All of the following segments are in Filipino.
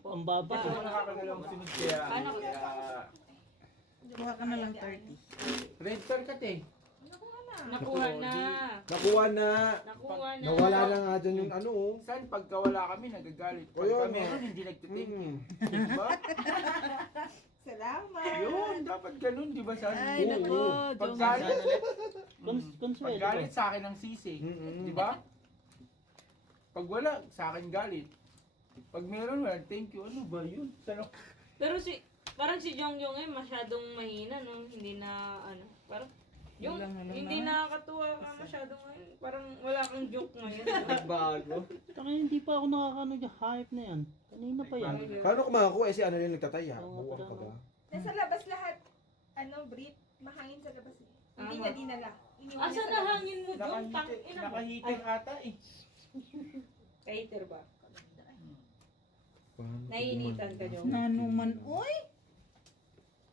Ang baba. Kasi wala ka nalang sunod kaya. Ano? Kuha ka na lang 30. Red card ka, te. Nakuha na. Nakuha na. Nakuha na. Nawala na nga dyan yung ano oh. Saan pagka wala kami, nagagalit. O, Pagka yun, meron, oh. hindi nagtiting. Mm. Diba? Salamat. Yun, dapat ganun, di ba? Saan? Ay, Oo. nako. Paggalit, Consuelo. paggalit sa akin ang sisi. Mm-mm. Di ba? Pag wala, sa akin galit. Pag meron, wala, thank you. Ano ba yun? Saan? Pero parang si Jongjong masyadong mahina no, hindi na ano, parang yung Walang hindi naman. nakakatuwa ka masyadong ngayon. Parang wala kang joke ngayon. Bago. Taka hindi pa ako nakakano dyan, hype na yan. Kanina pa yan. Paano kumakuha eh si ano yung nagtataya? Oo, Buwang ka parang- ba? Nasa labas lahat. Ano, Brit? Mahangin sa labas. Hindi Tama. niya dinala. Iniwan Asa niya sa na labas. hangin mo doon? Tang ina mo. Nakahiting ata eh. Kaiter ba? Paano Nainitan ka, Jong? Nanuman. Uy!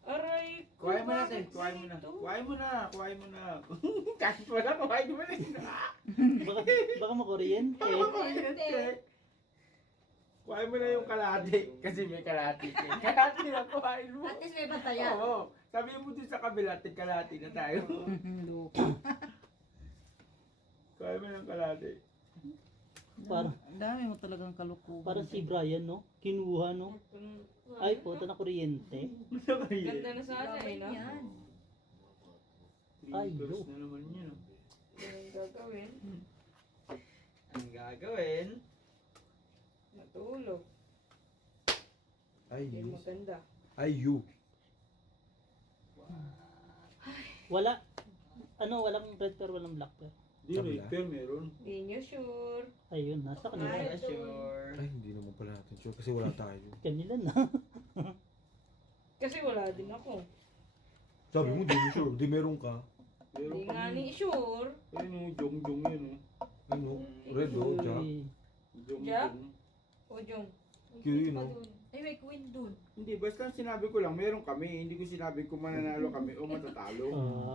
Aray, Kuhain mo bakit natin, kuhain mo na. ganito? Kuhain mo na, kuhain mo na. Kahit wala, kuhain mo na. Baka makuryente. Kuhain mo na yung kalahati. Kasi may kalahati. Kalahati na kuhain mo. At least may batayan. Oo. Sabi mo dun sa kabila, kalahati na tayo. Lupa. Kuhain mo ng kalahati. Parang, Ang dami mo talagang kalukuhan. parang si Brian, no? Kinuha, no? Ay, puta na kuryente. Ganda na sana eh, no? Ay, Ay, yo. na naman yun. oh. Ganun gagawin. Ang gagawin? Matulog. Ay, Hindi you. maganda. Ay, you. Wala. Ano, walang red pair, walang black pair. Di, Kabila. pero meron. Hindi nyo sure. Ayun, nasa kanila. Ay, Ay, hindi naman pala natin sure kasi wala tayo. Kanila na. Kasi wala din ako. Sabi mo, di mo sure. Di meron ka. Meron Hindi nga ni sure. Ayun yung jong-jong yun. Ano? Red o, Jack. Uy. Jack? Jong-jong. O Jong. Cute, Pa no? dun. Ay, may queen dun. Hindi, basta sinabi ko lang, meron kami. Hindi ko sinabi kung mananalo kami o matatalo.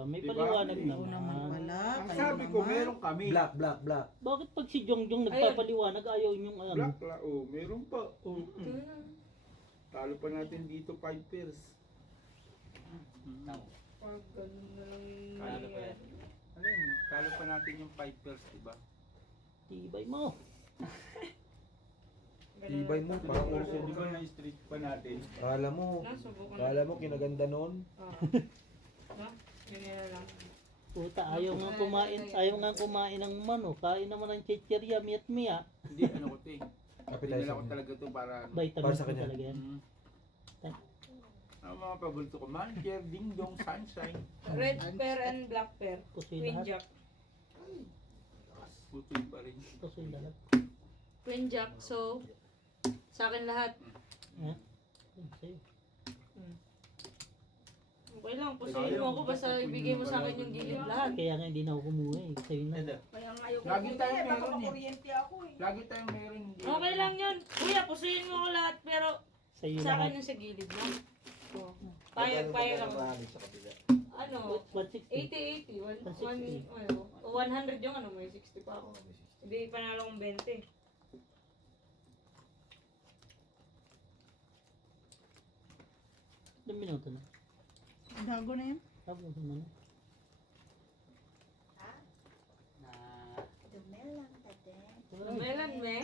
May Diba? paliwanag Ikaw naman naman. pala. Ang Kayo sabi ko, naman. meron kami. Black, black, black. Bakit pag si Jongjong nagpapaliwanag, ayaw yung ano? Black la, oh, meron pa. Oh, Ito na. talo pa natin dito 5 pairs. Pag ganun na lang yung Kala pa yan. Alam mo, talo pa natin yung 5 pairs, diba? Tibay mo. Tibay mo, parang Kasi uso. di ba na-street pa natin? Kala mo, Nasubukan kala mo kinaganda noon. Ha? Ganyan na lang. Puta, ayaw nga kumain ng manok. Kain naman ng chichirya, miat miya. Hindi, ano ko to eh. Appetizer. Dinala ko talaga to para ano. Vitamins Para sa ko kanya. talaga yan. Ang mga paborito ko, Mancher, Ding Dong, Sunshine. Red pair and black pair. Pusoy Queen lahat. Jack. Putoy pa rin. Pusoy lahat. Queen Jack. So, sa akin lahat. Eh? Yun, sa'yo. Okay lang. Pusuin mo ako. Basta ibigay mo sa akin yung gilid lahat. Kaya nga hindi na ako kumuha eh. Sa'yo na. Kaya nga ayoko Lagi bumili, tayo baka meron eh. makuryente ako eh. Lagi tayong meron. Hindi Okay lang yun. Kuya, pusuin mo ako lahat. Pero Sa'yo sa akin lahat. yung sa gilid mo. So, payag ako. Ano? 160. 80-80. 100 yung ano, may 60 pa ako. Hindi panalo kong 20. Ilang minuto na? Gago na yan. Tapos mo na. Melan, me.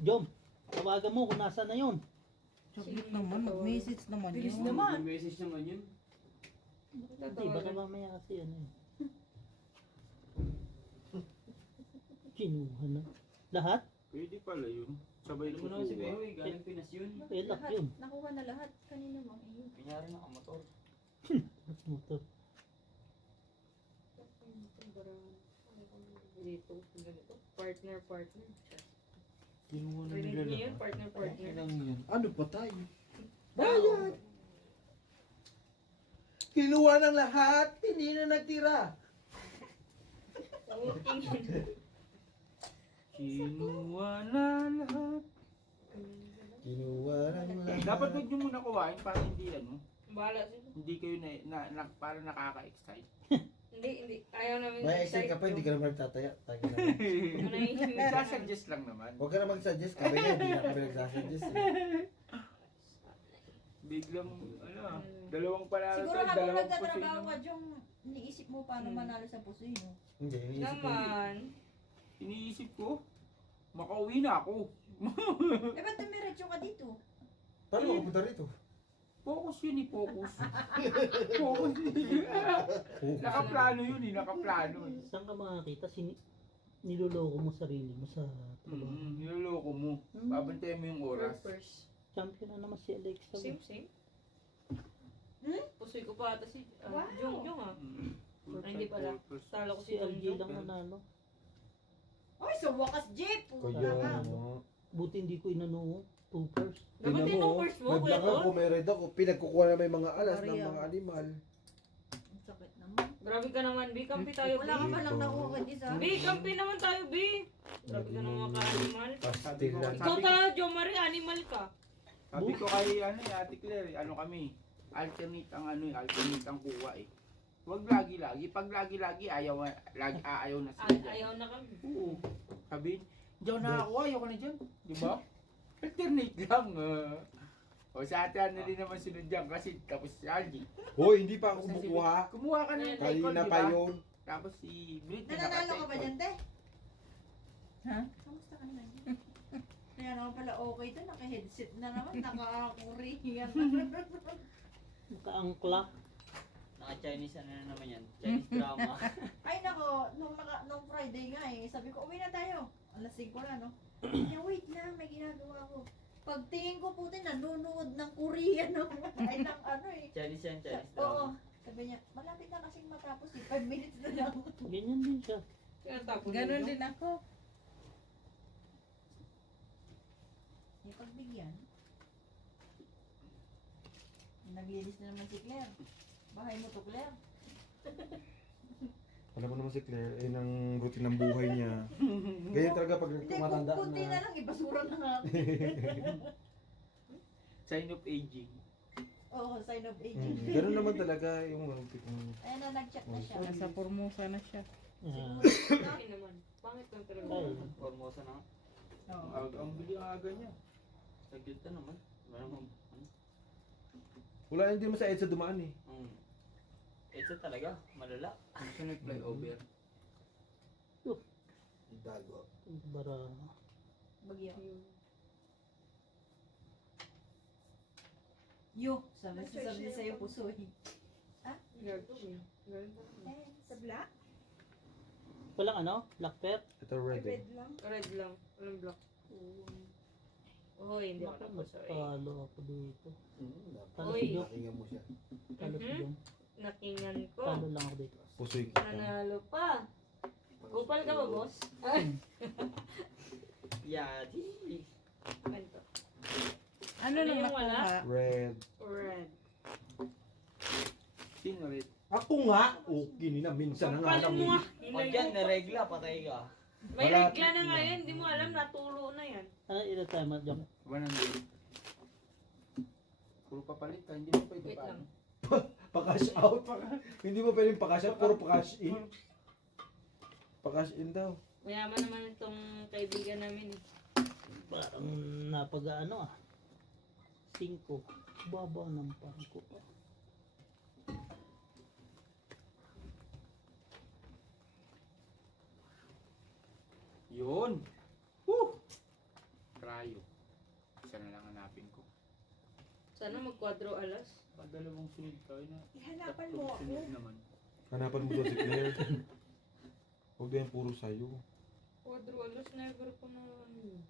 Jom, tawagan mo kung nasa na yun. Chocolate naman. Mag-message naman Bilis yun. naman. Message naman yun. Hindi, baka mamaya kasi ano eh. Kinuha na. Lahat? Pwede pala yun. Sabay Alam mo naman si kukuha. Behoy, galing Pinas yun. Eh, lock yun. Nakuha na lahat. Kanina mo. Ayun. Kunyari nakamotor. Motor. Dito, ganito. Partner. Kinuha na Rinig nila niyo yun, lahat. partner. Ano pa tayo? Bayad! Kinuha ng lahat, hindi na nagtira. Kinuha na lahat. Kinuha ng lahat. Dapat huwag nyo muna kuhain para hindi ano. Bahala sila. Hindi kayo para nakaka-excite. Hindi. Ayaw namin May exit ka pa, hindi ka naman nagtataya. Tayo na. Ano yung Nagsasuggest lang naman. Huwag ka na mag-suggest. Kami nga, hindi na kami nagsasuggest. Eh. Biglang, dalawang panalo Siguro tayo, habang dalawang nagtatrabaho puso ka, Jong, iniisip mo paano manalo sa pusoy, no? Hindi, iniisip ko. naman? Iniisip ko, makauwi na ako. Eh, ba't dumiretso ka dito? Paano makapunta rito? Focus yun focus. Focus. Nakaplano yun nakaplano eh. Saan ka makakita? Niloloko mo sarili mo sa trabaho. Niloloko mo. Babantayan mo yung oras. First. Champion na naman si Alexa. Same. Pusoy ko pa ata si Wow. Jong ah. Ay, hindi pala. Talo ko Si si LG Jong. lang nanalo. Ay, sa wakas, Jeep! Kaya Puta ka. mo. Buti hindi ko inano. 2 first. Dapat Tingnan mo, tinupers mo, may kuya black ako, Tol. may red ako. Pinagkukuha na may mga alas ng Ariel. mga animal. Ang sakit naman. Grabe ka naman, B. Kampi tayo, B. Wala ka man lang nakuha kay sa... B, kampi naman tayo, B. Grabe ka naman ka-animal. Pastil lang. Ikaw ta, Jo Marie, animal ka. Sabi ko kay Ate Claire, kami, alternate ang kuha eh. Huwag lagi-lagi. Pag lagi-lagi, ayaw na sila dyan. Ayaw na kami. Oo. Sabi, diyan na ako, ayaw ka na dyan. Di ba? Alternate lang. O sa atin na din naman sunod dyan kasi tapos si Algie. Hoy, hindi pa ako kumukuha. Kumuha ka na yung Kanina icon, Kanina di pa ba? yun. Tapos si Brit Nananalo ka ba dyan, te? Ha? Kamusta ka na? Kaya naman pala okay to, naka-headset na naman, naka-Korean na. Nakaangkla. Naka-Chinese ano na naman yan. Chinese drama. Ay nako, nung Friday nga eh, sabi ko, uwi na tayo. Alas 5 na, no? Kaya wait lang, may ginagawa ko. Pagtingin ko puti, nanonood ng Korean, no? Ay, ng ano eh. Chinese yan, Chinese Oo. drama. Sabi niya, malapit na kasing matapos eh, 5 minutes na lang. Ganyan din siya. Ganon din ako. May pagbigyan. Naglinis na naman si Claire. Bahay mo to, Claire. Alam mo naman si Claire, ng routine ng buhay niya. Ganyan talaga pag Hindi, tumatanda kunti na na. lang, ibasura na nga. sign of aging. Oo, sign of aging. Ganun naman talaga yung routine. Ayun na, nag-chat na siya. Nasa Formosa na siya. Ah, Hindi naman. Pangit lang talaga. ay, Formosa na. Oo. Ang bili ang aga niya. Saglit na naman. Maramang. Wala, hindi mo sa EDSA dumaan eh. Ito talaga, malala. Gusto nag-flyover. Dago. bara. Bagyo. Yo, sabi sa'yo puso eh. Gagawin. Sa black? Walang ano? Black pepper? Ito red eh. lang. Red lang. Walang black. Oh, hindi ako Baka napasaway. magpalo ako dito. Talo Uy. si Jok. Pakinggan mo siya. Talo si Jok. Nakingan ko. Talo lang ako dito. Pusoy kita. Nanalo pa. Kupal ka ba, boss? Ay, Yadi. kwento. Ano Ano lang yung wala? nakuha? Red. Red. Sino rin? Ako nga! Okay na, minsan na nga Sampalin lang mo eh. nga. Pag yan, naregla, patay ka. May Wala. regla na nga yan. Hindi mo alam, natulo na yan. Ano ito tayo, Jok? 100. Puro papalit ka, hindi mo pwede Wait pa. lang. Pa-cash out. Hindi mo pwedeng pa-cash out, puro pa-cash in. Pa-cash in daw. Mayaman naman itong kaibigan namin eh. Parang napag-ano 5. Baba ng pangko. Yun! Woo! Krayo. Isa na lang hanapin ko. Sana mag-quadro alas. Pag dalawang sunod tayo na. Ihanapan mo Tatlong ako. sunod naman. Hanapan mo daw si Claire. Huwag din puro sa'yo. Quadro alas, never ko na ano yun.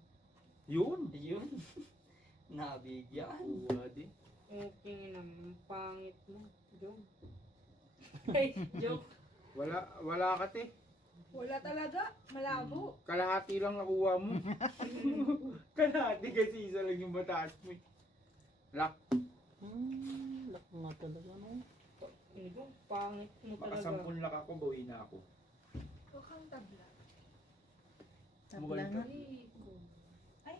Yun! Yun. Nabigyan. Uwa din. Okay naman, pangit mo. Joke. Ay, joke. Wala ka te. Wala talaga. Malabo. Kalahati lang nakuha mo. Kalahati kasi isa lang yung mataas mo. Lock. Lak nga talaga, no? Hindi ko, pangit mo Baka talaga. 10 lock ako, bawi na ako. Mukhang tabla. Tabla nga. Ay, ko. Ay,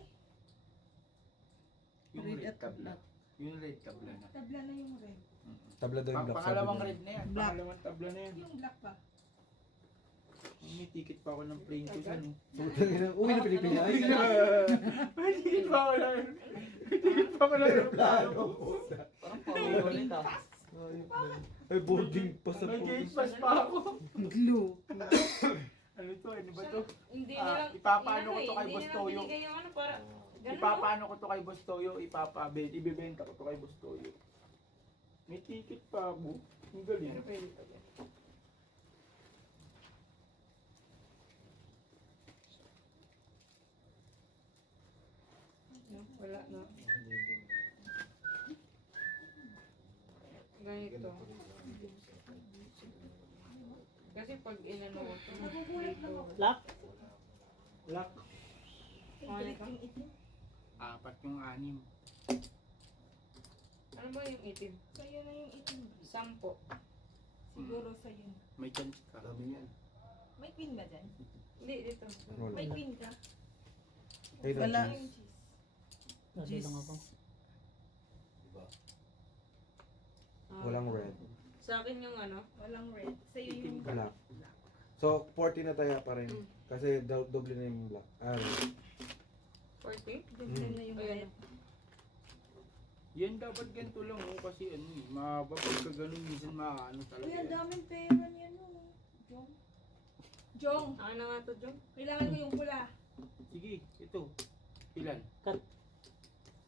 Yung Red red at tabla. black. Yung red tabla na. tabla na yung red. Tabla daw yung black. Pangalawang sabi niya. red na yan. Black. Pangalawang tabla na yan. Yung black pa. May ticket pa ako ng plane ko sa ano. Uwi na Pilipinas. May ticket pa ako ng... May ticket pa ako ng aeroplano. Parang paulit ah. Ay, boarding pass na May po. gate pass pa ako. Glue. Ano to? Ano ba to? Hindi Ah, nila, ipapaano ko hindi to kay hindi Boss nila Toyo. binigay yung ano para, ganun no? Ipapaano ko to kay Boss Toyo. Ibibenta ko to kay Boss Toyo. May ticket pa ako. Ang galing. Pero pwede to. No, wala na. Ganito. Kasi pag inano ko to, dito. Lock? Lock. Ano ka? Apat yung anim. Ano ba yung itim? Sa'yo na yung itim. Sampo. Siguro sa'yo. May chance ka. Dami yan. May pin ba dyan? Hindi, dito. Wala. May pin ka? Ay, Wala. cheese. Yung cheese. Kasi lang ako. Diba? Ah, Walang red. Sa akin yung ano, Walang red. Sa'yo yung Wala. So, 40 na tayo pa rin. Kasi doble na yung black. Ah, red. 40. Doble na yung Ayan. red. Yan dapat ganito lang oh, kasi ano eh, mababa pagka ganun minsan ano talaga. Uy, ang yan. daming pera niyan oh. Jong. Jong, Ano nga to, Jom? kailangan ko yung pula. Sige, ito. Ilan? Cut.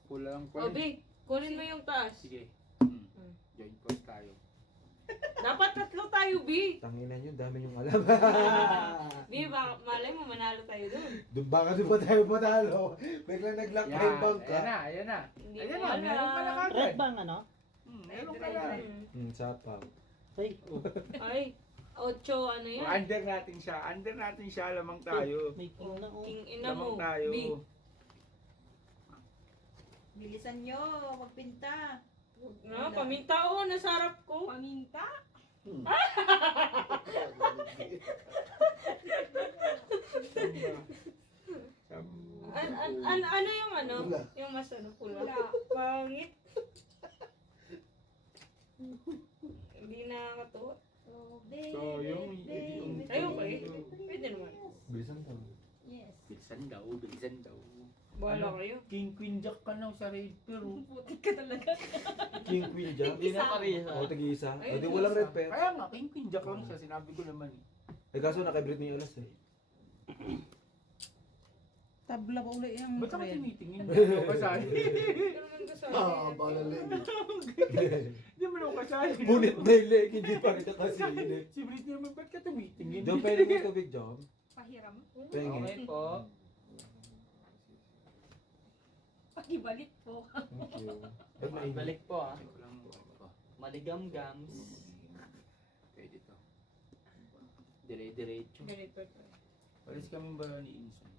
Pula lang O, pala. B, kunin mo yung taas. Sige. Hmm. Join course tayo. Dapat tatlo tayo, B. Tanginan nyo, dami yung alam. B, baka malay mo, manalo tayo dun. Baka doon pa tayo patalo. Biglang nag-lock pa yung bangka. Ayan na. Hindi Ayan mo na, alam. meron ka na Red kagad. bang ano? Meron ka na. Sapaw. Ay, oh. Ay, 8, ano yan? Under natin siya, lamang tayo. May king na oh. King ina mo, Lamang tayo. B. Bilisan nyo, magpinta. No, paminta o, nasa harap ko. Paminta? Ano yung ano? Yung mas ano, pula? Pula. Pangit. Hindi nakakatuwa. Oh, So, yung... Ay, okay. Pwede naman. Bilisan to. Yes. Bilisan daw. Bahala Ano? kayo. King Queen Jack ka na sa red pero. Putik ka talaga. King Queen Jack. Hindi na pareha. O, tagi-isa. O, Ayun, di walang red pair. Kaya nga, King Queen Jack lang siya, sinabi ko naman eh. Eh, kaso naka-breed niyo alas eh. Tabla pa uli yung Ba't ako red. tinitingin? Hindi ako kasali. Hindi naman kasali. Hindi mo ako kasali. Punit na yung leg, hindi pa kita kasi. Si Britney naman, ba't ka tumitingin? Jom, pwede mo tubig, Jom? Pahiram. Pengen. Okay po. Pakibalik po. Thank you. Ba't mainit? Balik po ah. Ito lang ako. Maligam-gams. Pwede to. Dire-diretso. Ganito to. Palis kami ba ni Insan?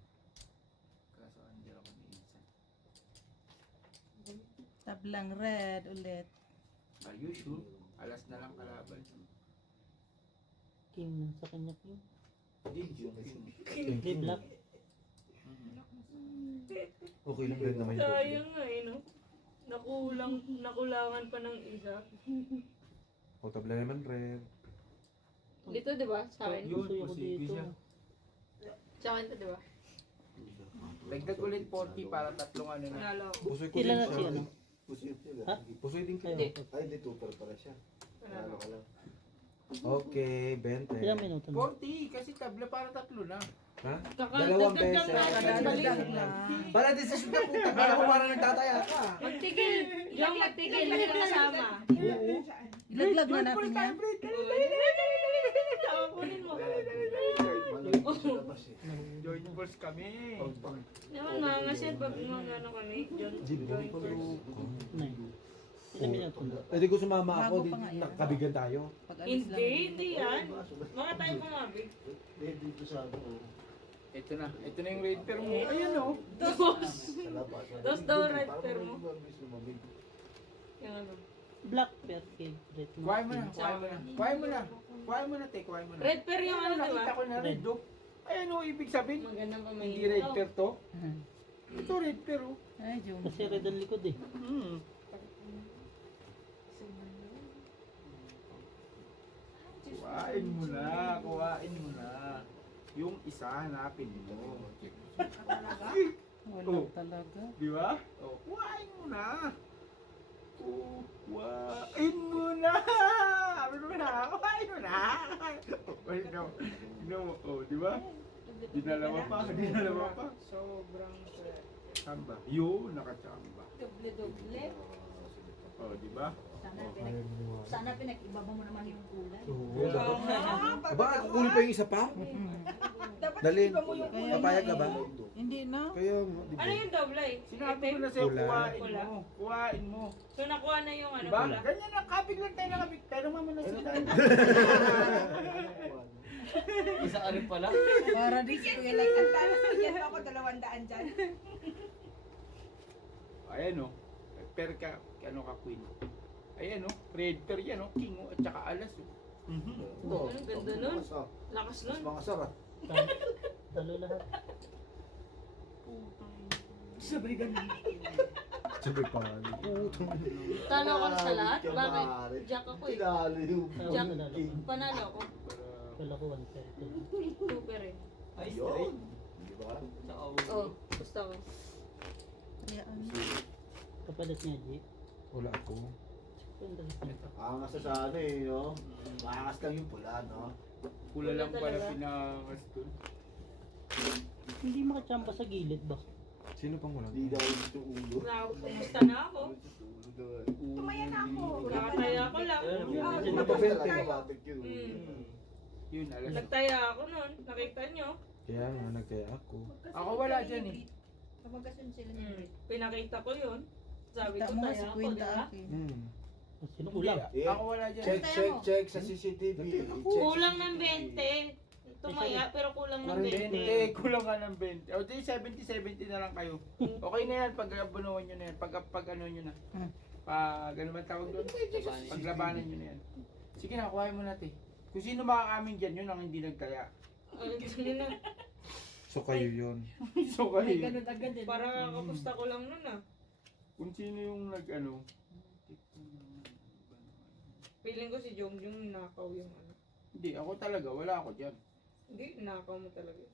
Kaso hindi ako ni Insan. Tablang red ulit. Are you sure? Alas na lang kalaban. King na sa kanya king. Hindi, yun. Hindi black. Okay lang red naman yung tubig. Sayang nga eh, no? Nakulangan pa ng isa. O, tabla naman red. Dito, di ba? Sa akin. Yun, Gusto ko posible dito. siya. Sa akin to, di ba? Dagdag ulit 40 para tatlong ano na. Panalo ako. Pusoy ko Kailan din na si siya. ano? Ha? Pusoy din kayo. Hindi. Ay, di tutor pala siya. Panalo ako. Okay, 20. Ilang minuto na? 40 kasi tabla para tatlo na. Ha? Kakadagdag Dalawang beses. lang natin. Balik. Dadagdag lang. Para desisyon na puta. Para ko parang nagtataya ka. Magtigil. Yung magtigil. Hindi ka kasama. Ilaglag na natin yan. Tawapunin mo. Malamig sa labas eh. Join force kami. Naman mga sir, pag mga ano kami, join force. Na. Ilang minuto na? Pwede ko sumama ako. Bago pa nga yan. Nakabigan tayo. Pag alis lang. Hindi yan. Baka tayo pumabig. Dito sa ano, Ito na yung red pair mo. Ayan o. Dos. sa labas. Dos daw red pair mo. Parang lumamig. Yung ano. Black pair kay red. Kuhain mo na, kuhain mo na, te, kuhain mo na. Red pair yung ano, di ba? Nakita ko na red do. Ayan o, ibig sabihin, Magandang pamain. hindi red pair to. Mhm. Ito red pair o. Ay, Jom. Kasi red ang likod eh. Kuhain mo na. Yung isa, hanapin mo. Wala Oh. talaga. Di ba? O, kuhain mo na. Kuhain mo na. Sabi mo na, kuhain mo na. O, di ba? Dinala mo pa, dinala mo pa. Sobrang sweet. Chamba. Yun, nakachamba. Doble-doble. O, di ba? Sana pinag-ibaba mo naman yung kulay. Oo. Oo nga. Aba, kukunin pa yung isa pa? Dalhin. Papayag ka ba? Hindi na. Kaya, di ba? Ano yung doble? Sinabi ko na sa'yo, Pula. kuhain Pula. mo. Kuhain mo. So nakuha na yung ano Diba? pula. Ganyan lang, kapig lang tayo nakapig. Pero mama na sila. Isa ka rin pala. Para di si Kuya like Bigyan ako 200 dyan. Ayan o. Per ka, ano ka queen. Ayan o. Red per yan o. King o. At saka alas o. Oo. Ang ganda nun. Lakas Mas nun. mga sarap. Talo lahat. Sabay ganun. Sabi pa. Putang. Talo ako sa lahat? Kaya Bakit? maaari. Jack ako eh. Tinalo yung Jack. king. Panalo ako. Wala ko 130. Super eh. Ay, Yun. straight. Di ba? Sa Oh, gusto ko. Kaya ano. Kapalit niya, G. Wala ako. Angas na sa ano eh, no? Maangas lang yung pula, no? Pula lang Pula pala talaga. pinangas doon. Hindi makachamba sa gilid ba? Sino pang wala? Hindi dahil ito ulo. Kumusta na ako? Tumaya na ako. Nakataya ako lang. Ano ba bente? Yun, alas. Nagtaya ako nun. Nakita nyo? Kaya nga, nagkaya ako. Ako wala dyan eh. Kapag sila ni Brit. Pinakita ko yun. Sabi Kita ko mo taya si ako, Queen di ba? akin. Sino kulang? Eh, Ako wala dyan. check sa CCTV. Kulang ng 20. Tumaya pero kulang ng 20. 20, kulang ka ng 20. O di 70 na lang kayo. Okay na yan, pag abunuhan nyo na yan. Pag ano nyo na. Pag ano man tawag doon? Paglabanan nyo na yan. Sige na, kuhain mo natin. Kung sino makakamin dyan, yun ang hindi nagtaya. Ay, yun na. So kayo yun. So kayo. Ganun agad eh. Parang kakapusta ko lang nun ah. Kung sino yung nag-ano. Feeling ko si Jongjong nakaw yung ano. Hindi, ako talaga, wala ako dyan. Hindi, nakaw mo talaga.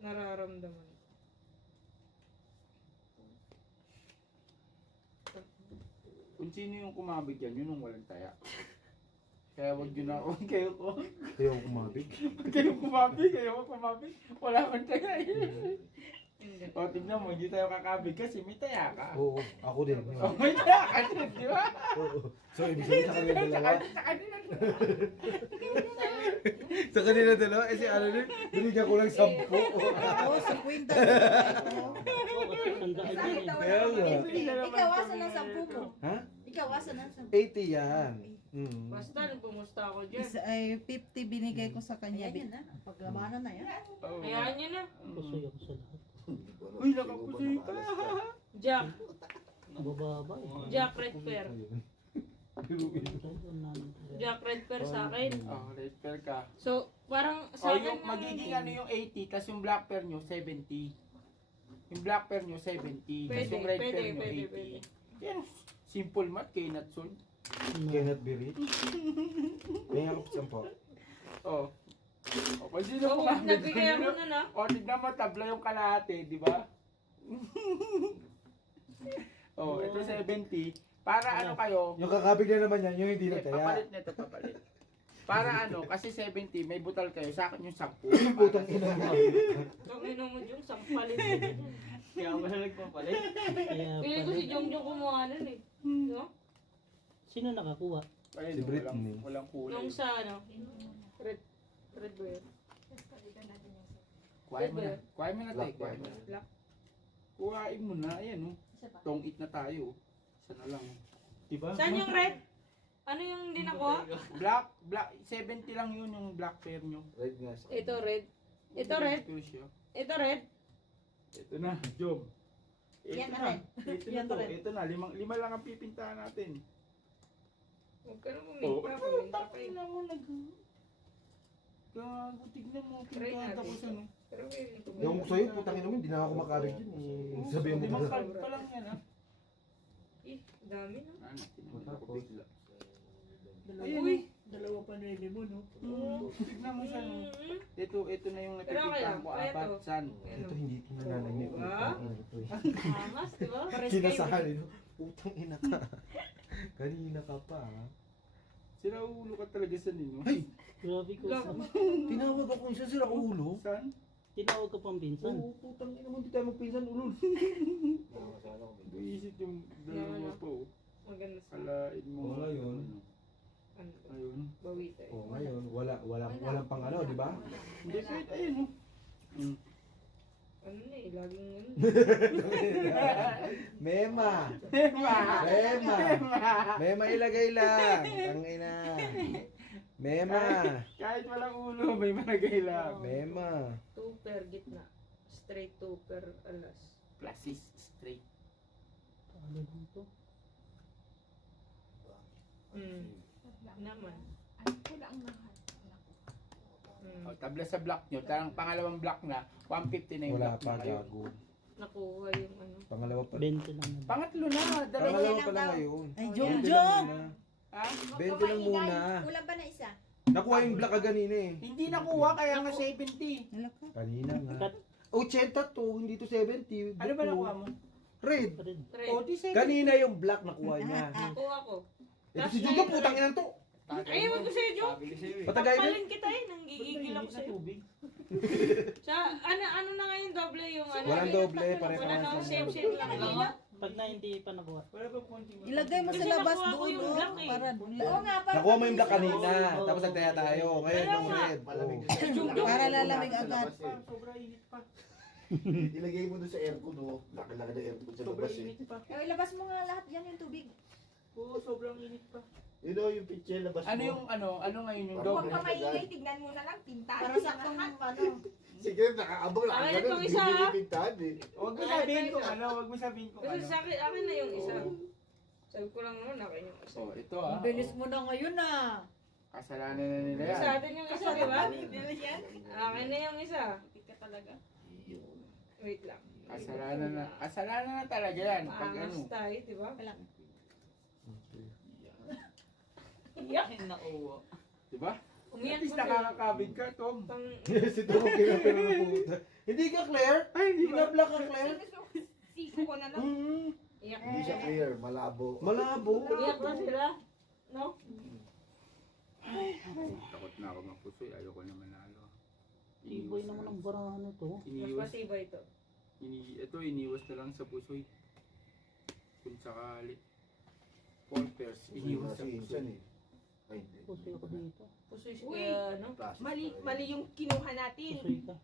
Nararamdaman. Kung sino yung kumabig dyan, yun ang walang taya. Kaya wag yun ako, kayo ko. Kayo ang kumabig. Kayo kumabig, kayo kumabig. Wala kang taya eh. Hindi. O, tignan mo, hindi tayo kakabig kasi may taya ka. Oo, ako din. O, may taya ka din, di ba? Oo. So, ibig sabihin sa kanila dalawa? Sa kanila. Sa kanila dalawa? Eh si ano din, binigyan ko lang 10. Oo, si Queen talaga. Oo, kasi tandaan Saan yun ito? eh. Kaya nga. Ikaw, asan ang 10 mo? Ha? Ikaw, asan ang 10? 80 yan. Mm. Basta nung pumusta ako dyan. Isa ay 50 binigay ko sa kanya. Ayan yan na. Paglabanan na yan. Oo. Hayaan nyo na. Pusoy ako sa lahat. Uy, nakapusoy ka. Jack. Mababa eh. Jack Red Pear. Ayun, Jack Red Pear sa akin. Oh, red pair ka. So, parang O, sa akin yung magiging ano yung 80, tas yung black pair nyo, 70. Yung black pair nyo, 70. Tas Pwede, yung red pwede, pair nyo, pwede, 80. pwede. Yan, simple math kay Natson. Cannot be rich. Kaya ako 10. Oh. O, kung sino So, kumabig nagbigay ako dyan, nun ah. o, tignan mo, tabla yung kalahati, di ba? Oh, ito 70. Para ano kayo, Yung kakabig na naman yan, yung hindi hindi, nagkaya. papalit na ito, papalit. Para ano, kasi 70, may butal kayo, sa akin yung 10. Putang ina mo. Kung ino mo yung sampalin. Kaya mo na nagpapalit. Kaya Feeling ko si pala, Jongjong kumuha nun eh. No? sino nakakuha? Ayun, Si Britney. walang kulay. Nung sa ano, Red Bear. Kuhain mo na. Kuhain mo na tayo. Black Kuhain mo na. Black. Kuhain mo na. Ayan oh. Isa pa. Tong it na tayo. Isa na lang. Diba? Saan yung red? Ano yung hindi nakuha? Black, 70 lang yun yung black pair nyo. Red nga sa Ito red. Ito red. Ito siya. Ito red. Ito na, Job. Ito Yan na na. rin. Ito na Yan to. na rin. Ito na. Lima lang ang pipintahan natin. Huwag ka na Oh, puminta. Puminta pa tapos yun. na mo nag... Gago, tignan mo. Try Pintahan natin. tapos ano. Pero feeling ko. Yung sa'yo, putang ina mo, hindi na ako makabig yun. Eh. Sabihin mo Limang na. card pa lang yan ha. Eh, dami no? Ano, tinan mo, bigla. Uy, Dalawa pa nene mo, no? Tignan mo siya, no? Ito na yung Pero okay napipigtan lang, ko, kaya apat, to. san. Ito hindi ito nananay. Ah? Ito eh. Angas, di ba? Kinasahan nito. Utang ina ka. Kanina ka pa. Sira ulo ka talaga sa ninyo. Ay! Grabe ko. Tinawag ako siya sira ulo. San? Tinawag ka pang pinsan. Oo, putang ina mo, hindi tayo magpinsan ulol. Iisip yung dalawa po. Maganda sa Kalain mo. Oo, ngayon. ano, Ayun. bawi tayo. Oh, ngayon, walang pang ano, di ba? Hindi, kahit ayun, no? Ano na eh, laging ano. Mema! Mema! Mema! Mema ilagay lang. Ang ina. Mema! Kahit walang ulo, may malagay lang. Mema! 2 per gitna. Straight 2 per alas. Plasis, straight. Ano lang to? Naman. O, tabla sa block nyo. Tarang pangalawang block na, 150 na yung Wala block pa, na kayo. gago. Nakuha yung ano. Pangalawa pa. 20 lang naman. Pangatlo na, dalawa. Pangalawa pa lang ngayon. Ay, 20 Jom lang Jom! muna. Ha? 20 lang muna. Kulang pa na isa. Nakuha yung black kanina eh. Hindi nakuha, kaya nga 70. Hala ka. Kanina nga. Cut. 80 to, hindi to 70. Ano ba nakuha mo? Red. Pa rin. O, di 70. Kanina yung black nakuha niya. Nakuha ko. Ito si Jugo, putang ina to. Ay, wag ko sa'yo, Jo. Sabi ko sa'yo eh. Patagay mo. Kapalin kita eh, nanggigigil ako sa'yo. Sa, ano na ngayon, doble yung ano. Walang doble, Wala pare-parehas na, lang. same lang. Ano? Pag na hindi pa nakuha. Wala ba konti mo? Ilagay mo sa Kasi labas nakuha ko doon, yung oh, black eh. para Oo nga, para Nakuha mo yung black kanina. Oo. Tapos nagtaya tayo. Ngayon Kaya yung nga. red. Malamig Oh. Para lalamig agad. Sobra init pa. Ilagay mo doon sa aircon, no? Laki-laki na aircon sa Sobra labas eh. init pa. Eh, ilabas mo nga lahat yan yung tubig. Oo, sobrang init pa. You know, yung picture labas mo. Ano yung ano ngayon yung Huwag doble? ka maingay, tignan mo na lang, pintahan. Para saktong ano. Sige, nakaabang lang. Akin Ganun, itong hindi isa, mo ha? pintahan eh. Huwag mo sabihin kung ano, huwag mo sabihin kung Kasi ano. sa akin na yung isa. Sabi ko lang naman, akin yung isa. Oh, ito ah. Bilis mo na ngayon ah. Kasalanan na nila yan. Sa atin yung isa, di ba? Bilis yan. Akin na yung isa. Hindi ka talaga. Wait lang. Kasalanan na talaga yan. Pag ano. Maangas tayo, di ba? Ay, nauwa. Diba? At Umiyak least ko sa'yo. nakakakabig ka, Tom. Pang... Si Tom pero na puta. Hindi ka Claire? Ay, Hindi na black ka Claire? Siko ko na lang. Iyak Hindi siya clear, malabo. Malabo. Iyak na sila. No? Takot na ako magpusoy. Ayoko na manalo. Tiboy naman ang barahan ito. Mas Iniwas. matibay ito. Ito, iniwas na lang sa pusoy. Kung sakali. 4 pairs. Iniwas sa Kasi pusoy. insan eh. Ay, hindi. Pusoy ako dito. Pusoy siya Uy. kaya, ano? Plastic Mali, pa rin. mali yung kinuha natin. Pusoy ka.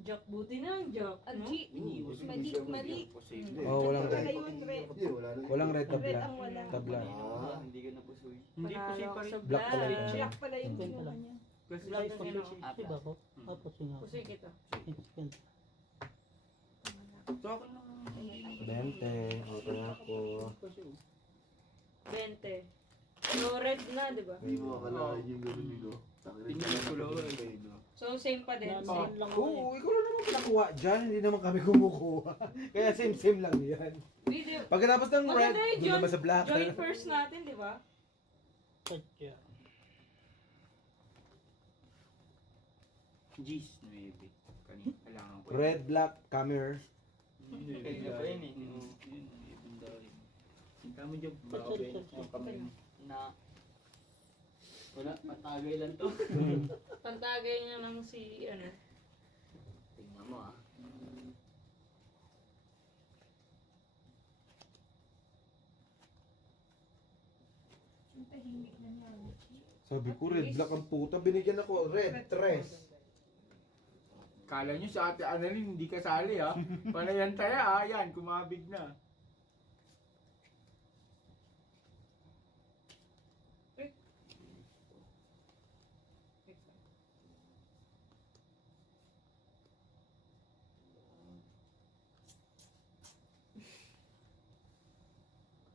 Jack, buti na ang Jack. No? Iniwas sa Mali, pusoy. mali. Pusoy. Oh, walang Wala red. yun, red. Hindi, wala na. Walang red Red tabla. ang wala. Tabla. Ah. Hindi ka napusoy. Hindi Panalo pusoy pa ako rin. sa Black pala black. yun. Black pala yung Kwenta kinuha lang. niya. Plus Black light na na yun. Di ba ako? Pusoy nga ako. Pusoy kita. Expense. Ito ako lang. 20. Okay ako. 20. So, red na, di ba? Hindi mo akalain yung gano'n nito. Tingnan ko lang eh. So, same pa din. Nandun lang ako eh. Oo, ikaw lang naman pinakuha dyan. Hindi naman kami kumukuha. Kaya same lang yan. Video. Pagkatapos ng red, Maganda yung doon naman sa black. Join first natin, di ba? Sadya. G's, maybe. Kanina, kailangan ko. Red, black, camera. Kaya pa yun eh. Hinta mo dyan. Sorry, sorry, sorry. Ang kamay mo. Na, wala, matagay lang to. Pantagay niya lang si, ano. Tingnan mo ah. Tahimik na niya. Sabi ko, red, black ang puta. Binigyan ako, red, tres. Kala nyo sa ate Annalyn, hindi kasali ha. Panayan tayo ha. Yan, kumabig na.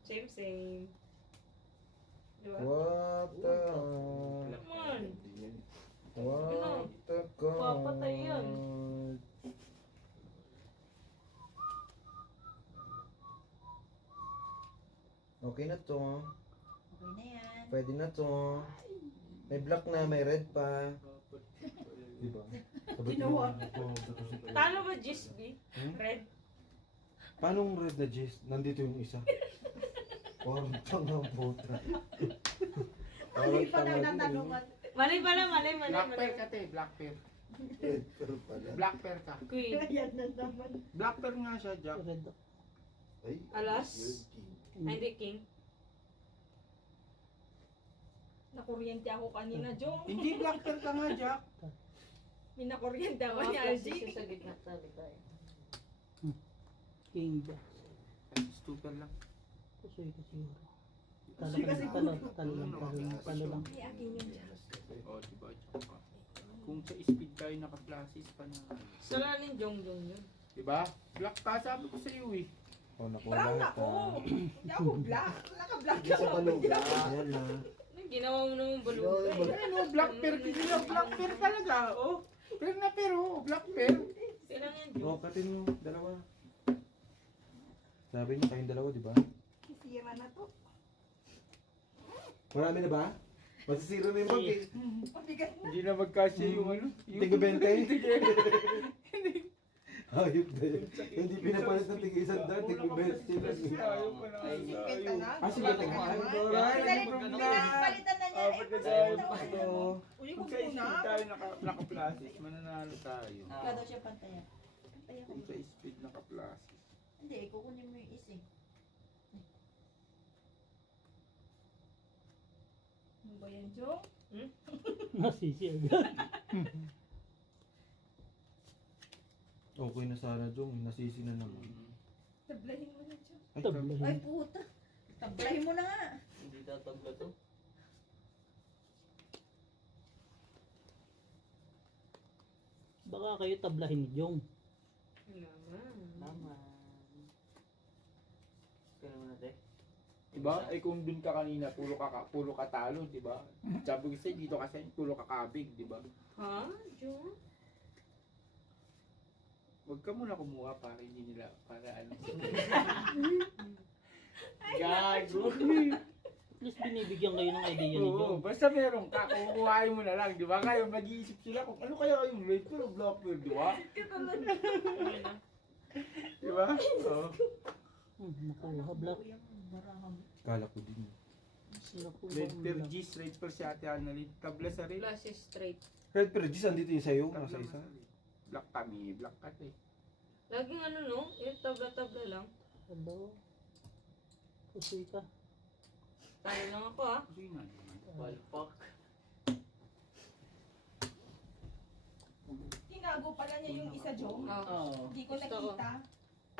Same. Di ba? What the... Come on. What the god? Papatay yan. Okay na to. Okay na yan. pwede na to. May black na, may red pa. Diba? Sabi Ginawa. Talo ba GSB? Red? Paano red na Jess? Nandito yung isa. Parang tangang putra. Hindi pa na natanungan. Mali pala, mali. Black pear ka te, black pear. Black pear ka. Queen. Ayan na naman. Black pear nga siya, Jack. Red. Ay, Alas? yun, Ay, hindi king. Nakuryente ako kanina, Jo. Hindi black pear ka nga, Jack. May nakuryente ako Mga ni plastic Archie. siya sa gitna talaga eh. King ba? Ay, stupid lang. Kusoy ka siguro. Kusoy ka siguro. Talo lang. Ay, akin yun, Jo. O, diba, Jack ka. Kung sa speed tayo naka-flashes pa na. Salanin Jongjong yun. Diba? Black ka, sabi ko sa iyo eh. Oh, nakuha Brown lahat, ako. ah. Hindi ako black. Naka-black Hindi sa ako. baluga. Yan na. Ginawa mo naman baluga eh. Ano, black pear, hindi na black pear talaga, oh. Pear na pear, oh, black pear. Silang yan, Bro, Jong. katin mo, dalawa. Sabi niyo kayong dalawa, di ba? Sira na to. Marami na ba? Masisira na yung bag eh. Mabigat na. Hindi na magkasya yung ano. Tiga 20? Hayop na yun. Hindi pinapalit ng tiga 100, tiga 20 lang. Tayo pa na. Ay, sikita na. Ah, sige, tingnan tayo. Palitan na niya. Apat na Eh, tayo. palitan na. Uy, Kung kung sa speed muna. tayo naka-flashes, mananalo tayo. Wala daw siya pantaya. Pantaya ko. Kung sa speed naka-flashes. Hindi, kukunin mo yung isa eh. Ano ba yan, Jo? Nasisi agad. Okay na sana, Jong. Nasisi na naman. Tablahin mo na, Jo. Ay, Tablahin. Ay, puta. Tablahin mo na nga. Hindi tatagla to. Baka kayo tablahin ni Jong. Naman. Naman. Kaya naman natin. Diba? Eh kung dun ka kanina, puro ka talo, diba? Sabi ko sa'yo, dito kasi puro ka kabig, diba? Ha? Jong? Huwag ka muna kumuha para hindi nila, para ano. Gago. At least binibigyan kayo ng idea ni Oo, Jong. basta meron ka, kukuhain mo na lang, di ba? Ngayon, mag-iisip sila kung ano kaya yung red pero black pear, di ba? Di ba? Oo. Nakuha, black. kala ko din. Nakuha, Red pear, black. G's, red pear si ate Annalyn, tabla sa red. Flashes straight. Red pero Gis, andito yung sa'yo, Tabla nasa mo isa. sa red. Black kami, black cat eh. Laging ano no? Yung tabla-tabla lang. Hello. Kusoy ka. Tayo lang ako ah. Kasi nga naman. Palpak. Tinago pala niya yung isa, Jo. Oo. Oo. Hindi ko Gusto ko. nakita.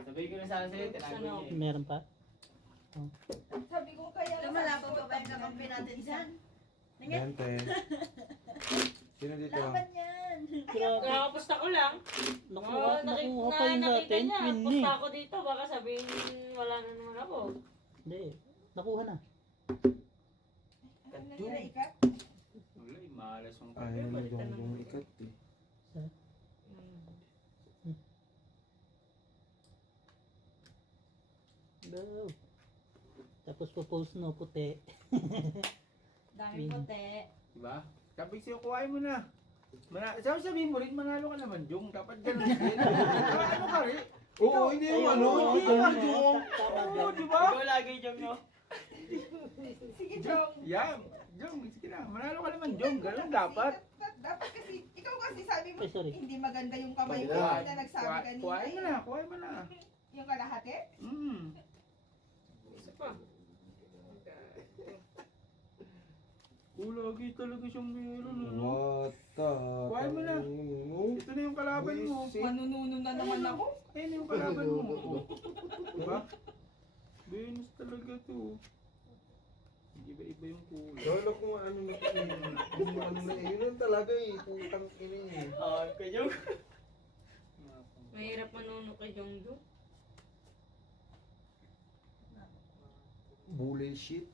Sabihin ko na sana sa'yo, tinago niya eh. Meron pa? Sabi ko kaya... Lumalapot pa ba yung kakampi natin dyan? Yan, te. Sino dito? Laban yan. Grabe. Nakapusta ko lang. Nakuha, Oo, nakuha pa yun nakita natin. niya. Yun Pusta eh. ako dito. Baka sabihin wala na naman ako. Hindi. Nakuha na. Ano nila ikat? Wala, malas yung Ayaw na yung ikat eh. Go. Tapos post no puti. Dami puti. Diba? Sabi sa'yo, kuhain mo na. Sabihin mo rin, manalo ka naman, Jong. Dapat ganun din. Ano ka rin? Oo, hindi yung ano. Hindi ka, Jong. Tama Oo, dyan. diba? Ikaw lagi, Jong, no? Sige, Jong. Yan. Jong, sige na. Manalo ka naman, Jong. Ganun dapat. Dapat kasi, ikaw kasi sabi mo, Ay, sorry. hindi maganda yung kamay mo Kuhain. na nagsabi kanina. Kuhain mo eh. na, kuhain mo na. Yung kalahati? Isa pa. Lagi talaga siyang meron. Ano? What the? Kuhain mo na. Ito na yung kalaban mo. Manununo na naman ako. Ayun yung kalaban mo. Diba? Venus talaga to. Iba-iba yung kulay. Lolo ko ano na ano na yun lang talaga eh. Putang ina eh. Oo, kay Jong. Mahirap manuno kay Jongjong. Bullshit.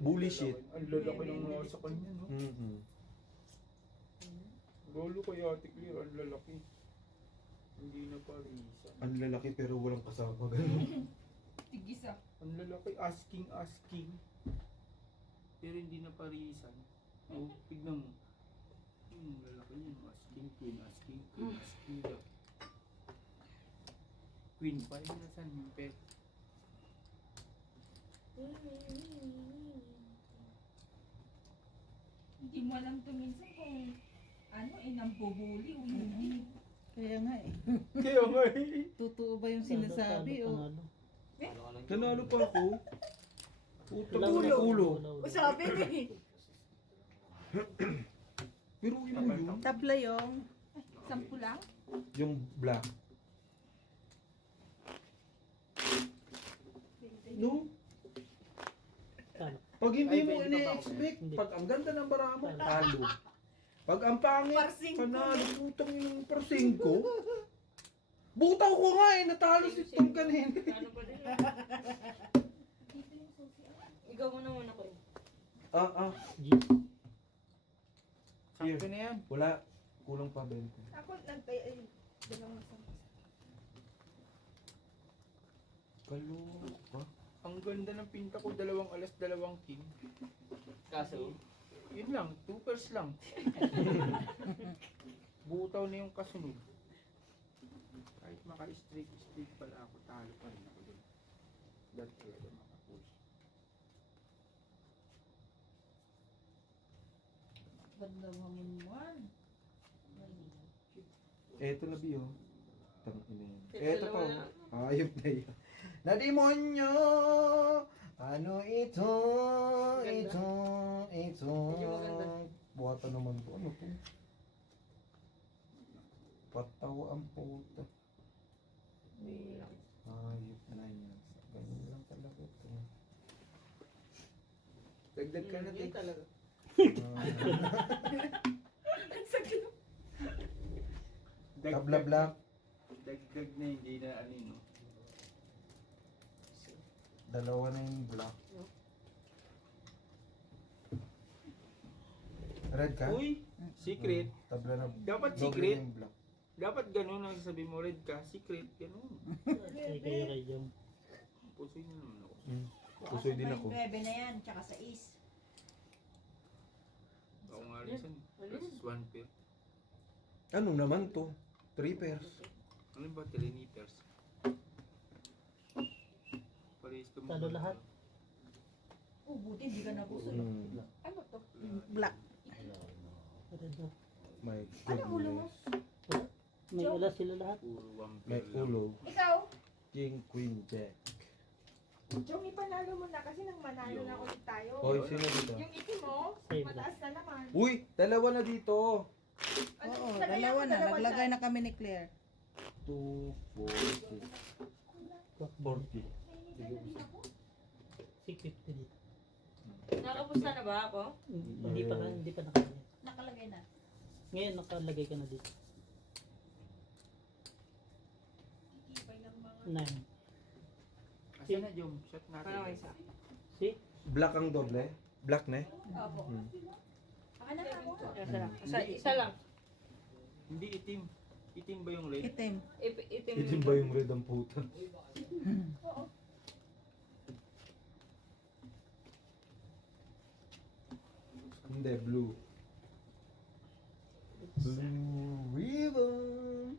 Bullshit. Ang lalaki ng mga sa kanya, no? Mm-hmm. Lolo kay Ate Claire, ang lalaki. Hindi na parisa. Ang lalaki pero walang kasama ganun. Tigisa. Ang lalaki, asking. Pero hindi na parisan. Oh, tignan mo. Lalaki yun. Asking queen, asking queen, asking queen. Queen pa rin nasan yung pet. Hindi mo alam to minsan kung ano nambubuli o hindi. Kaya nga eh. Kaya nga eh. Totoo ba yung sinasabi o? Panalo. Nanalo pa ako. Puta Wala, ko wala, na ulo. wala, wala. Sabi mo eh. Pero yun mo yun. Tabla yung. 10 lang? Yung black. No? Talo. Pag hindi Ay, mo pwede pa ba ako? ini-expect, Hindi. pag ang ganda ng bara mo, talo. Pag ang pangit, Parsingko. panalo, putang yung parsingko. Butaw ko nga eh, natalo si Tom kanina. Ano pa din? Ikaw muna ko. G. Sakto na yan. Wala, kulang pa 20. Ako dalawang sampas. Kaloka. Ang ganda ng pinta ko, 2 alas, 2 king. Kaso, Yun lang, 2 pairs lang. Butaw na yung kasunod. Kahit maka-streak pala ako, talo pa rin ako dun. Dahil talaga makapush. Ganda hangin mo. Eto na Bio. Tang ina yan. Ito Eto pa. lang Oh. Ayop na yan. Na demonyo! Ano ito? Ito. Medyo maganda. Buhatan naman to. Ano to? Pataw ang puta. Ayop na yan. Ganyan lang talaga ito. Dagdag ka na, Yun Tek. talaga. Tabla black. Dagdag na, hindi na ano yun. No? Dalawa na yung black. Red ka? Uy, secret. Tabla na. Dapat doble secret. na yung black. Dapat ganun ang sabi mo, red ka, secret, ganun. Ay, kayo kay Jam. Pusoy na naman ako. Pusoy din ako. 9 na yan, tsaka 6. Ako nga rin san. Plus 1 pair. Ano naman to? 3 pairs. Ano ba, 3 meters? Parehas ka mo. Talo lahat. Oh, buti hindi ka nabuso. Ano to? Black. Red na. My Ano ulo mo? goodness. May ulas sila lahat. Puro 1 May pair lang. ulo. Ikaw? King, Queen, Jack. Yung ipanalo mo na kasi nang manalo na ulit tayo. Hoy, sino dito? Yung itim mo, Same mataas na naman. Uy, dalawa na dito. Ano, Oo, lagay dalawa ako, na. dalawa Naglagay dyan. na kami ni Claire. 2, 4, 40. 650 dito. Nakapusta na ba ako? Hindi pa nakalagay. Nakalagay na. Ngayon nakalagay ka na dito. Kikipay ng mga... 9. Kasi na, Jom. Shot natin. Parang may isa. See? Black ang doble? Black na? Opo. Baka na ako. Isa lang. Isa lang. Hindi itim. Itim ba yung red? Itim. Itim Itim ba yung red ang puta? Oo. Hindi, blue. Blue ribbon.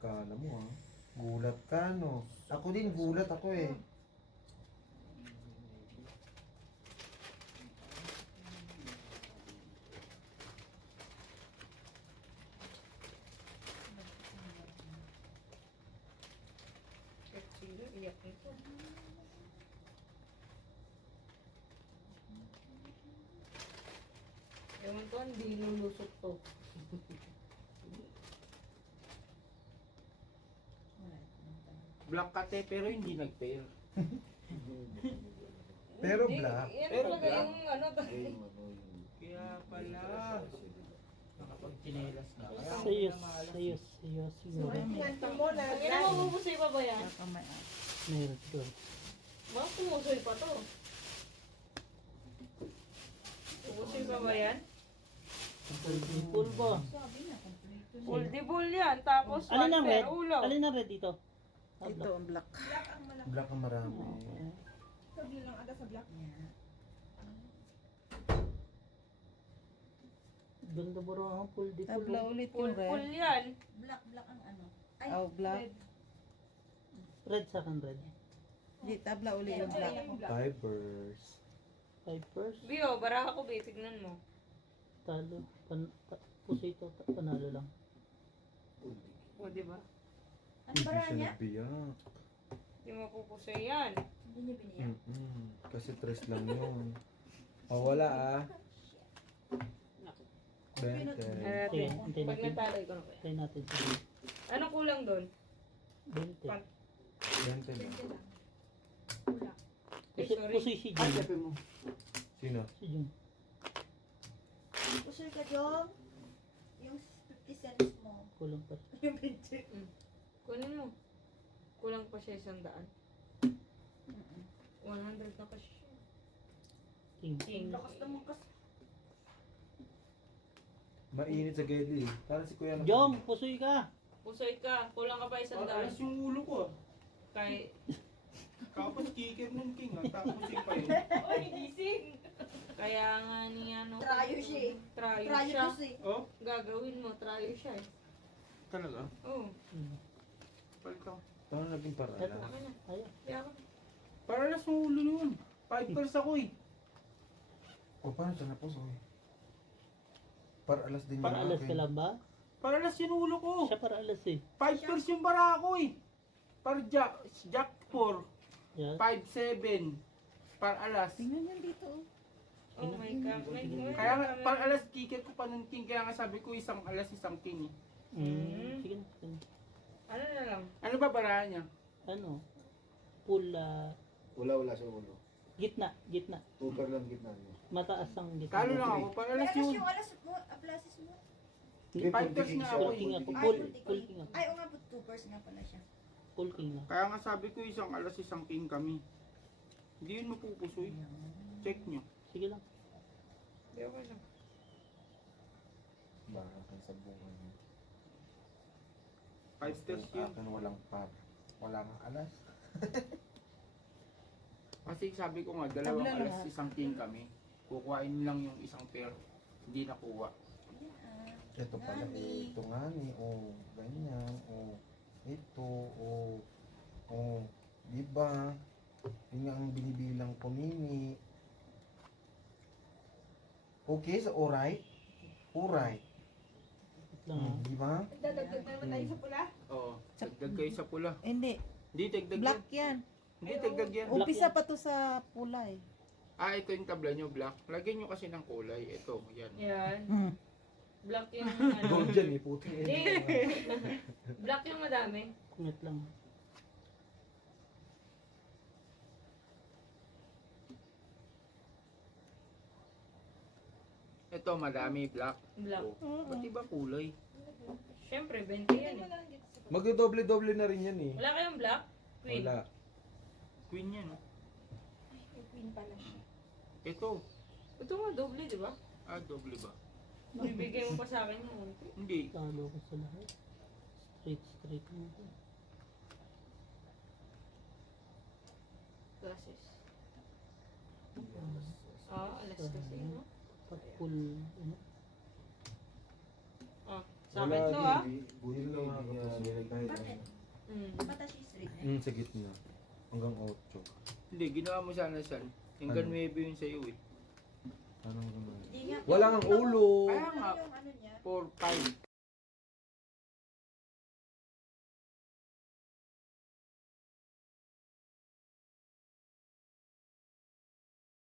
Kala mo ha? Gulat ka no? Ako din gulat ako eh. Iyak nito. Ewan ko, hindi lulusot to. Black kate, pero hindi nag-pair. Pero Hindi, black. Yan Pero talaga black. yung ano. Kaya pala. Nakapag-chinelas na. Kaya Sayos siguro. Kwento mo na. Ang ina mo, bubusoy pa ba yan? Baka may Meron siguro. Mga pumusoy pa to. Bubusoy pa ba yan? Full ba? Sabi na, kompleto na. Full di bull yan. Tapos Alin ang one pair red? ulo. Alin ang red dito? Ito ang black. Black ang malaki. Black ang marami. Ito bilang ada sa black niya. Ganda ba rin ang full di Tabla full? ulit Full yung full red. yan. Black ang ano. Ay, Oh, black. red. Red sa akin red. Di, tabla ulit yung black. Fibers. Pipers. Bio, baraha ko, Bi. Tignan mo. Talo. Puso ito. Panalo lang. O, di ba? Ano ba niya? Sinabiyak. Hindi mo pupuso yan. Hindi niya biniyak. Kasi 3 lang yun. Oh, wala ah. 20. Sige, hintayin Pag natin. natalay ko na kaya. Hintayin natin. Sige. Anong kulang doon? 20. 20 lang. Eh, Puso sorry. si Jun. mo. Sino? Si Jun. Usul ka, Jom. Yung 50 cents mo. Kulang pa. Yung 20. Kunin mo. Kulang pa siya 100. 100 na kasi siya. King. King. Lakas naman kasi. Mainit sa geli. Parang si Kuya. Jong, pusoy ka. Pusoy ka. Kulang ka pa 100. Alas yung ulo ko ah. Kay... Tapos kicker ng king ah. Tapos yung pa yun. Oy, gising! Kaya nga ni ano... Trayo siya eh. Trayo Trayo siya. to si. Oh? Gagawin mo, trayo siya eh. Talaga? Oo. Palit ako. Tama naging para Eto. lang. Akin na. Ayaw. Kaya ako. Para alas yung ulo nun. 5 pairs ako eh. O, paano siya napuso eh? Para alas din Para alas ka lang ba? Para alas yung ulo ko. Siya para alas eh. 5 pairs yung bara ko eh. Para Jack 4. Yan. 5-7. Para alas. Tingnan yan dito. Oh. Oh my God. Kaya nga, para alas kicker ko pa ng king. Kaya nga sabi ko isang alas, isang king eh. Sige na. Sige na. Ano na lang? Ano ba barahan niya? Ano? Pula. Wala sa ulo. Gitna. Gitna. Super lang gitna niya. Mataas ang gitna. Talo lang ako. Para alas Alas yun. yung alas mo. Aplasis mo. 5 pairs na ako Full eh. king ako. Ay, Full multi full king. king ako. Ay, o nga po, 2 nga pala siya. Full king lang. Kaya nga sabi ko isang alas, isang king kami. Hindi yun mapupusoy. Check nyo. Sige lang. Hindi ako lang. Baka kang sabungan niya. 5 pairs yun. Akin walang par. Wala nga alas. Kasi sabi ko nga, dalawang Tabla alas, lahat. isang king kami. Kukuhain lang yung isang pair. Hindi nakuha. Ito pala eh. Ito nga ni. O, ganyan. O, ito. O, diba? Yun nga ang binibilang ko nini. Okay, so alright? Alright. Wait lang ah. Diba? Dadagdag naman tayo sa pula. Oo. Dagdag kayo sa pula. Hindi. Hindi, dagdag yan. Black yan. Hindi, dagdag yan. Black Umpisa yan. pa to sa pula eh. Ah, ito yung tabla nyo, black. Lagyan nyo kasi ng kulay. Ito, yan. Yan. Hmm. Black yung ano. Gold dyan eh, puti Hindi. eh. Black yung madami. Wait lang. Ito, madami, black. Black. Ba't iba kulay? Siyempre, 20 yan eh. Magdodoble-doble na rin yan eh. Wala kayong black? Queen. Wala. Queen yan, oh. Queen pala siya. Ito. Ito nga, doble, di ba? Ah, doble ba? Bibigay mo pa sa akin yung unti. Hindi. Talo ko sa lahat. Straight mo ko. Glasses. Ah, alas kasi, no? Pag full, ano? Ah, sa akin to ah. Buti na nga kahit Bakit? Mm. Bata siya straight. sa gitna. Hanggang 8. Hindi, ginawa mo sana san. Hanggang 9 yun sa'yo eh. Anong gano'n? Hindi nga. Wala nga ulo. Kaya nga, Yung ano niya. 4, 5.